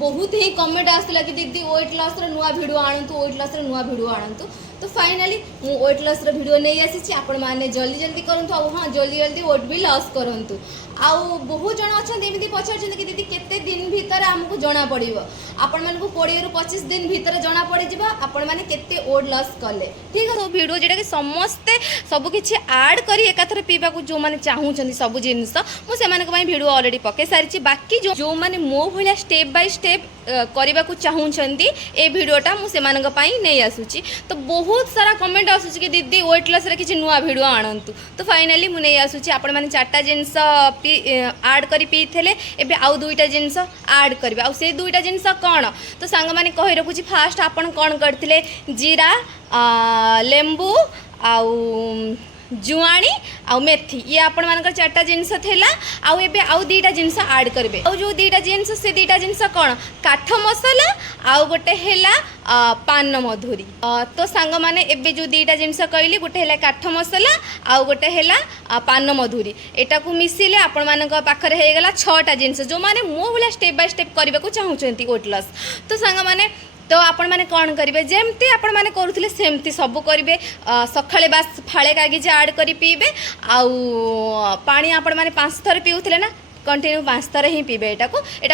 बहुत ही कमेंट आसला कि दीदी वेट लॉस रो नुआ वीडियो आणंतु वेट लॉस रो नुआ वीडियो आणंतु तो फाइनली मु वेट लॉस रो वीडियो नहीं आसी आपण माने जल्दी जल्दी करंतु आ हां जल्दी जल्दी वेट भी लॉस करंतु आ बहुत जन अच्छा एमती पचार कि दीदी केते दिन भीतर आमको जना पड़ो आपण मानक 20 ରୁ 25 दिन भीतर जना पड़ जा आपण माने केते वेट लॉस कले ठीक है। तो वीडियो जेटा कि समस्ते सब किछि ऐड करी एकाथरे पीबा को जो माने चाहूछन सब जिंस मु से मानक पई वीडियो ऑलरेडी पके सारिछि बाकी जो माने मो भलिया स्टेप बाय स्टेप करबा को चाहूछंती ए वीडियोटा मु से मानक पई नै आसुछि। तो बहुत सारा कमेंट आसुछि कि दीदी वेट लॉस रे किछि नुआ वीडियो आणंतु तो फाइनली मु नै आसुछि आपण माने चारटा जिंस ऐड करी पीथले एबे आउ दुईटा जिंस ऐड करबे आ से दुईटा जिंस कौन तो सांग माने कहि रखुछि फास्ट आपण कौन करथिले जीरा लेंबू आउ जुआणी आउ मेथी ये आपण मानकर चारटा जिनस थिला आउ एबे आउ दीटा जिनस ऐड करबे आउ जो दीटा जिनस से दीटा जिनस कोन काठ मसाला आउ गोटे हेला पान मधुरी तो सांग माने एबे जो दीटा जिनस कहली गोटे हेला काठ मसाला आउ गोटे हेला पान मधुरी एटा को मिसिले आपण मानक पाखरे हे गेला 6टा जिनस जो माने मो भला स्टेप बाय स्टेप करबा को चाहूचंती वेट लॉस तो सांग माने तो आपण माने कौन करेंगे जमती आपण माने करुले सेमती सब करेंगे सकाଳେ बास फाळे कागज ऐड करी पीबे आउ पानी आपण माने 5 थर पीउथले ना कंटिन्यू 5 थर ही पीबे एटा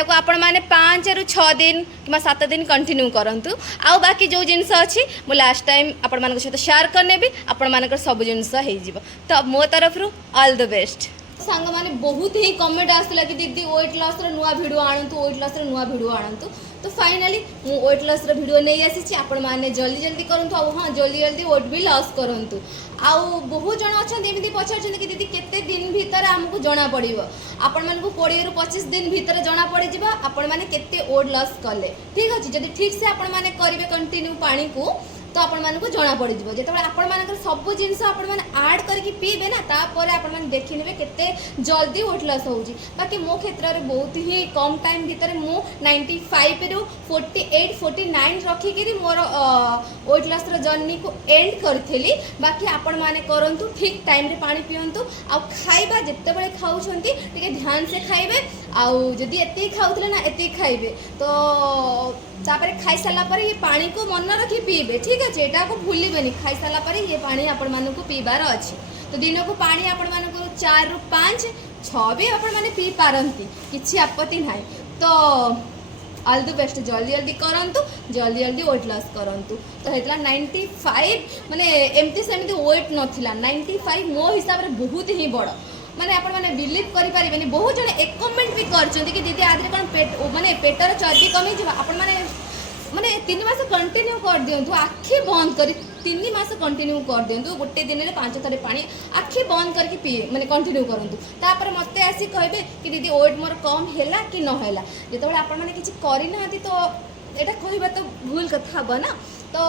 को आपण माने 5 ରୁ 6 दिन कि 7 दिन कंटिन्यू करंतु आउ बाकी जो जिनस अछि मु लास्ट टाइम आपण मानक सहित शेयर करने भी आपण मानक सब जिनस हे जिवो तो मो तरफ रु ऑल द बेस्ट। सांग माने बहुत ही कमेंट आसला कि दीदी वेट लॉस रो नुआ वीडियो आणंतु वेट लॉस रो नुआ वीडियो आणंतु तो फाइनली मु वेट लॉस रो वीडियो नहीं आसी आपण माने जल्दी जल्दी करंतु आ हां जल्दी जल्दी वेट भी लॉस करंतु आ बहुत जन अच्छा एमती पचार कि दीदी केते दिन भीतर आमको जना पड़ो आपण मानक 20 ରୁ 25 दिन भीतर जना पड़ जा आपण माने केते वेट लॉस कले ठीक अछि जदी ठीक से आपण माने करिवे कंटिन्यू पानी को तो आपण मानक जना पड़ जो जिते आपण मानक सब जिनस आपण माने ऐड करके पीबे ना तापर आपण माने देखि नेबे केते जल्दी वेट लॉस होउची बाकी मो क्षेत्र रे बहुत ही कम टाइम भीतर मो 95 ରୁ 48 49 रखी के मोर वेट लॉस रो जर्नी को एंड करथली बाकी आपण माने करंतु ठीक टाइम रे पानी पियंतु आ खाइबा जत्ते बेले खाउछंती टिके ध्यान से खाइबे आ जदी एते खाउतले ना एते खाइबे तो तापर खाई साला पर ये पानी को मन रखी पीबे ठीक है एटा को भूलिबेनी खाई साला पर ये पानी आपण माने को पीबार अछि तो दिन को पानी आपण माने को 4 ରୁ 5 6 भी आपण माने पी पारंती किछि आपत्ति नाही तो ऑल द बेस्ट जल्दी जल्दी करंतु जल्दी जल्दी वेट लॉस करंतु तो हेतला 95 माने एमती सेमती वेट नथिला 95 मो हिसाब रे बहुत ही बड़ माने आपण माने बिलीव करि पारिबेनी बहुत जने एक कमेंट भी करछंती कि दीदी आदरे कोन पेट माने पेटर चर्बी कमी जबा आपण माने माने 3 मास कंटिन्यू कर दियंतु आखी बंद करी 3 मास कंटिन्यू कर दियंतु गोटे दिन रे 5 थरे पानी आखी बंद करके पी माने कंटिन्यू करंतु तापर मते आसी कहबे कि दीदी वेट मोर कम हैला कि न हैला जेतबे आपण माने किछि करि नाहंती तो एटा कहबा तो भूल कथा हबो ना। तो